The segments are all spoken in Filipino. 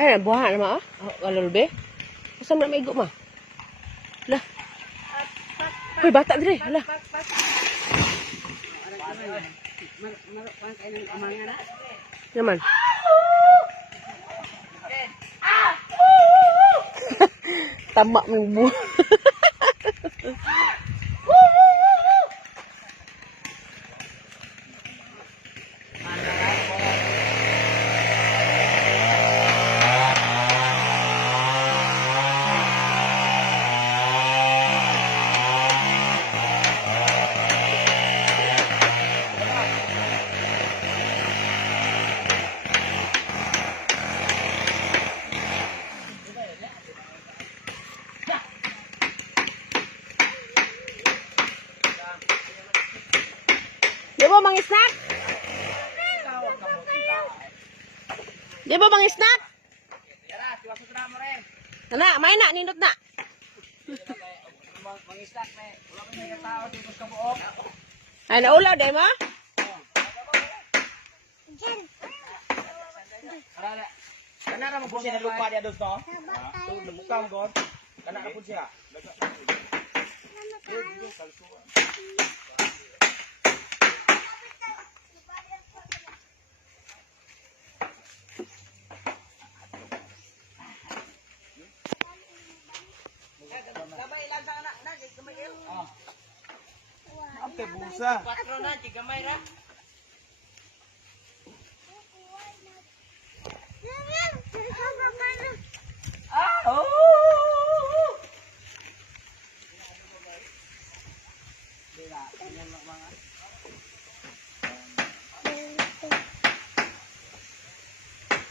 Ay, buha na ma. Galulbe. Asa man maigo ma? Lah. Hoy, bata dire. Hala. Naman. Tama mo buha. Di ba bang snack? Di ba bang snack? Ana, may na nindot na. Ay naulaw day mo? Kana ra mo po siya lupa dia dos no? Tu lupa mo god. Kana ra po siya. Gamay lang sa anak na, gamay kayo. Ante busa. 4 na, gamay ra.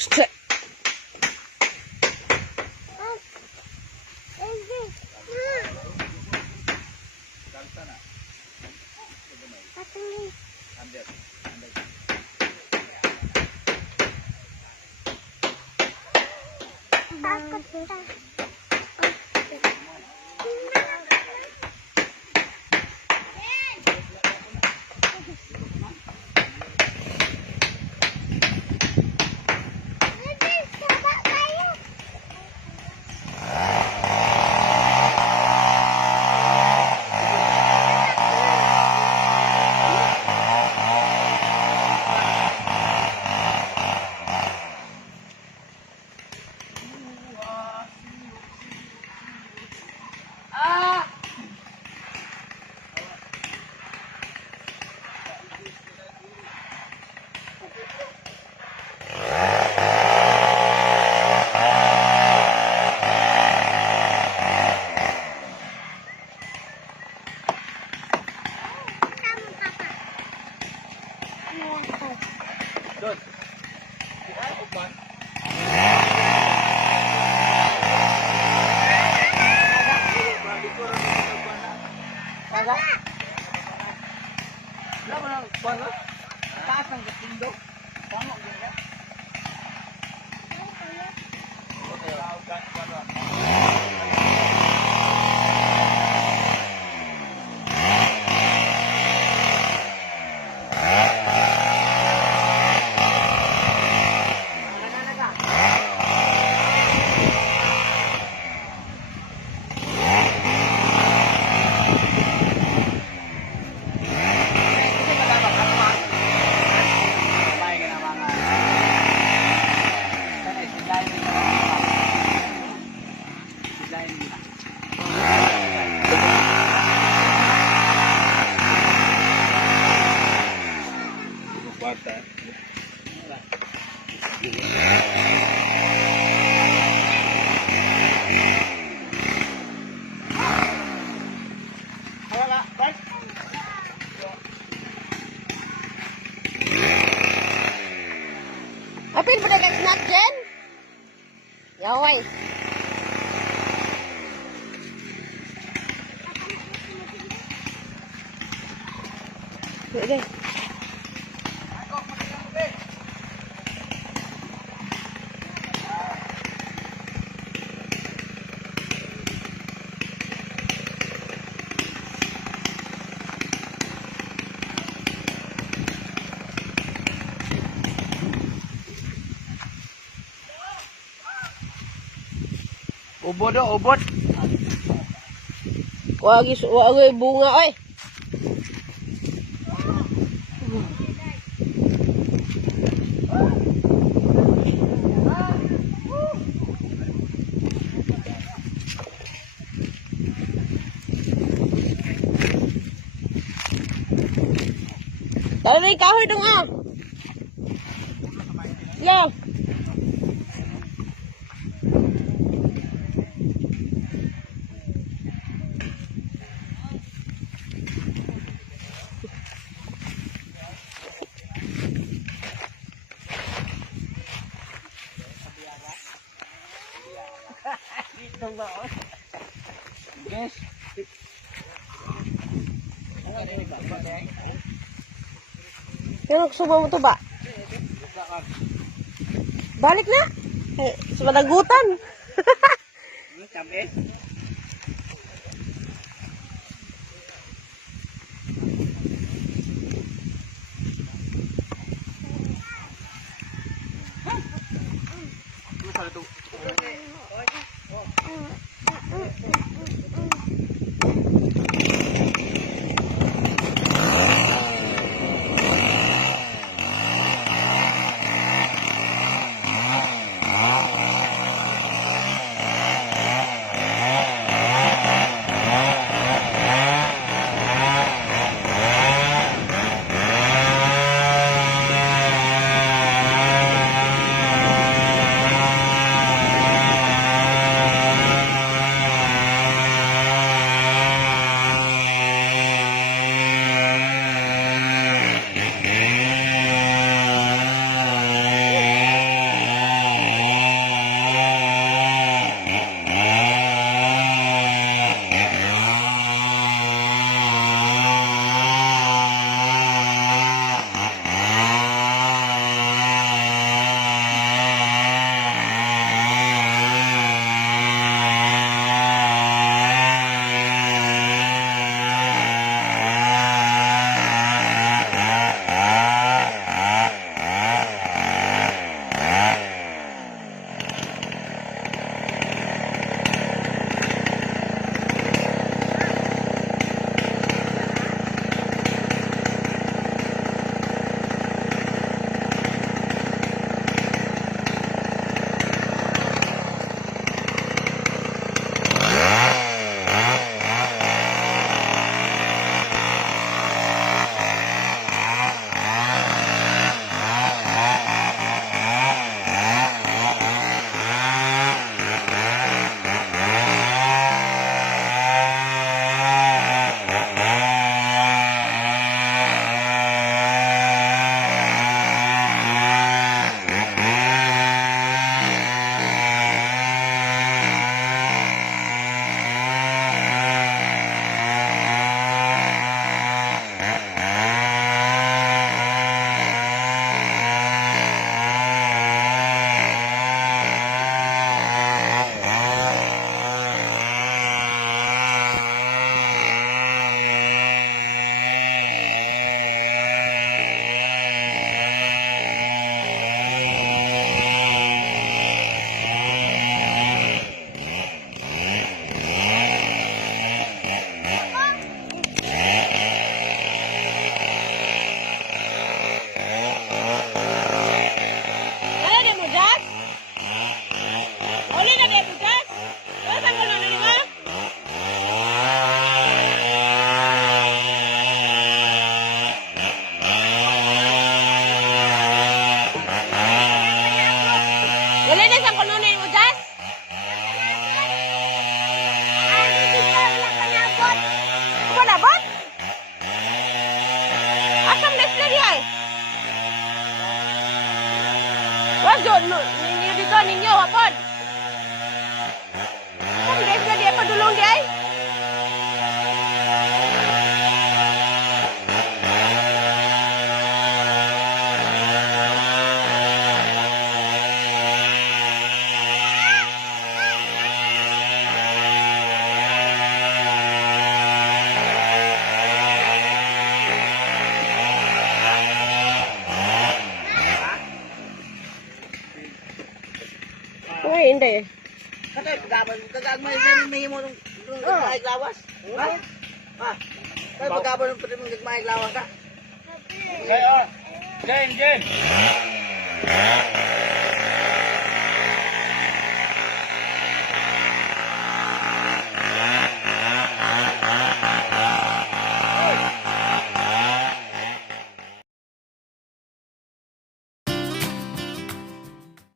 Shit. Dot. Ay uban. Kaga. Lama na bana. Taas ang gatindog. Tama gyud. Apil ba na snack Jen? Yaway. Dede. Ubod o, ubod. Wagi bunga oy. Dali kahoy dong ah. Yo. Guys. Yan magsuba mo to ba? Balik na. Sa madagutan. Cabe. Wag yun, ninyo dito, ninyo, wapod. Kung guys na di apa dulong di ay. Ay, hindi. pagkaban kagagmay din may mo nung gagmay lawas. Ha? Ha? Kay pagkaban nung pwede mong gagmay lawas ka. Okay, oh. Jen, Jen.